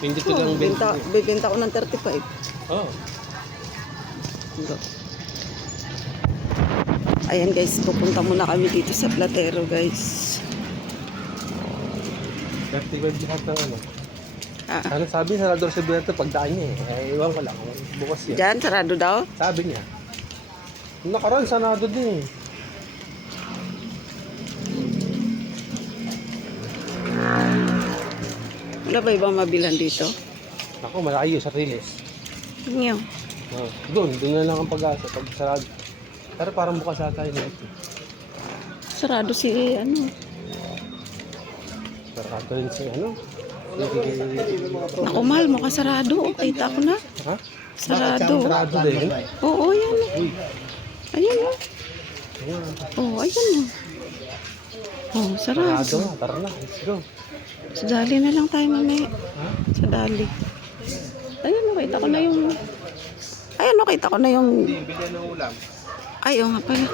Hindi ko lang Bibenta ko ng 35. Oh. Go. Ayan guys, pupunta muna kami dito sa Platero guys. 35 lahat ng ano. Ah, Ano sabi sa Rador Silberto pagdaan niya eh. Iwan ko lang. Bukas yan. Diyan, sarado daw. Sabi niya. Nung nakaraan, sanado din eh. Wala ba ibang mabilan dito? Ako, malayo sa Riles. Ngayon. Oh, doon na lang ang pag-asa pag sarado. Pero parang bukas ata yun ito. Sarado si ano. Sarado rin si ano. Naku, mahal, mukhang sarado. Kita ko na. Ha? Sarado. Sarado din. Oo, yan. Uy. Ayan o. Oo, ayan o. Oh, Sarado sarado. nga. Tara na. Let's go. Sa dali na lang tayo mamaya. Ha? Sa dali. Ayun, nakita ko na yung... Ayun, nakita ko na yung... Bigyan ng ulam. Ay, oo nga pala.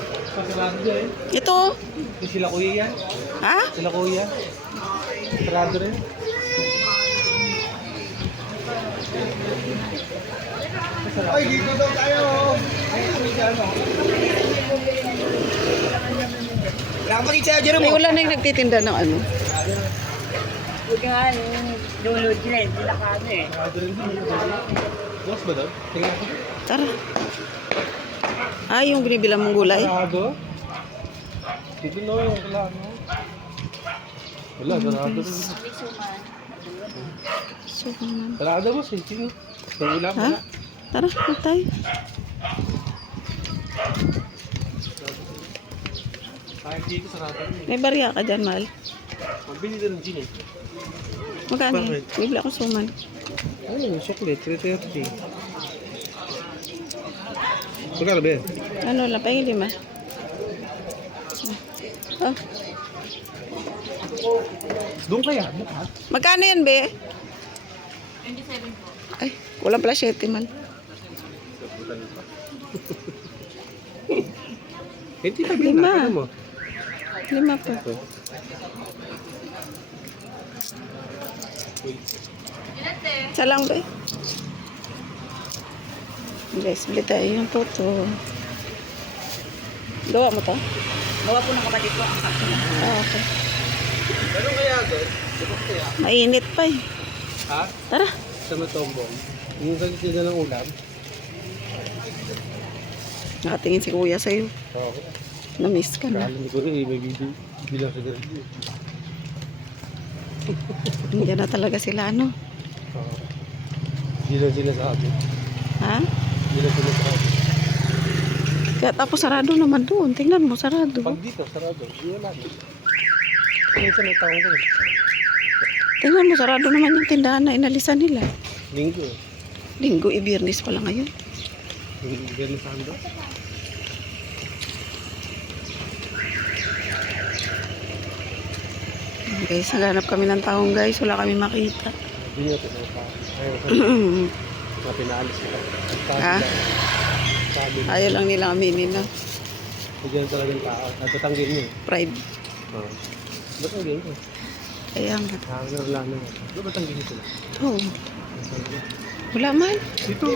Sarado din. Ito. Sila kuya yan. Ha? Sila kuya. Sarado rin. Ay, dito daw tayo. Wala pa rin sa'yo, Jerome. Ay, wala na yung nagtitinda ng ano. Buti nga, yung lulod sila, hindi nakano eh. Sarado rin. Bukas ba daw? Tingnan ko. Tara. Ah, yung binibilang mong gulay. Sarado? Dito na yung wala, no? Wala, sarado rin. So, Sarado mo, sige. Yung ulam, ha? wala. Tara, huwag tayo. Kahit dito, sarado rin. May barya ka dyan, mahal. Mabili din ng gin eh. Magkano? Bakit? Bibili ako suman. Ano yung chocolate? 330. Magkano ba yan? Ano lang, pahing 5. Oh. Doon kaya, bukas. Magkano yan, be? 27 po. Ay, kulang pala 7, mal. Hindi ka 5. gina, mo. 5 po. Isa lang, be. Guys, bili tayo yung toto. Gawa mo to? Gawa po ng kapatid ko ang sakto na. Ah, okay. Ano kaya doon? Bukas kaya? Mainit pa eh. Ha? Tara. Sa matombong. Yung kagkita ng ulam. Nakatingin si kuya sa'yo. Oo. Na-miss ka na. Kala ni ko rin, may bilang sa ganun. Hindi na talaga sila, ano? Oo. Bilang sila sa atin. Ha? Bilang sila sa atin. Kaya tapos sarado naman doon. Tingnan mo, sarado. Pag dito, sarado. Hindi wala. Minsan may taong ko. Tingnan mo, sarado naman yung tindahan na inalisan nila. Linggo eh. Linggo, i-biyernes pa lang ngayon. Ganun sa hando. Guys, naghanap kami ng taong guys. Wala kami makita. Hindi nyo ito sa pa. Ayaw ko na pinaalis ko. Ha? Sabi na. Ayaw lang nila aminin na. Diyan talagang tao. Natatanggil mo eh. Pride. Oo. Batanggil mo. Kaya nga. Hangar lang naman. Ano batanggil mo sila? Oo. Wala man. Dito.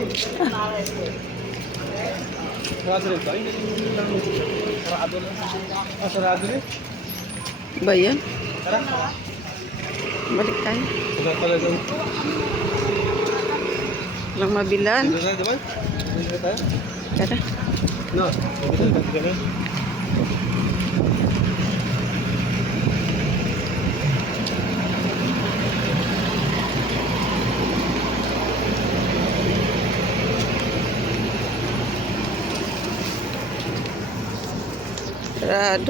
Sarado rin ba? Hindi. Sarado rin. Ah, sarado rin? Ba yan? Tara. Balik tayo. Wala talagang. Walang mabilan. Dito na, di ba? Dito na tayo? Tara. No. Dito na, dito na. Sarado.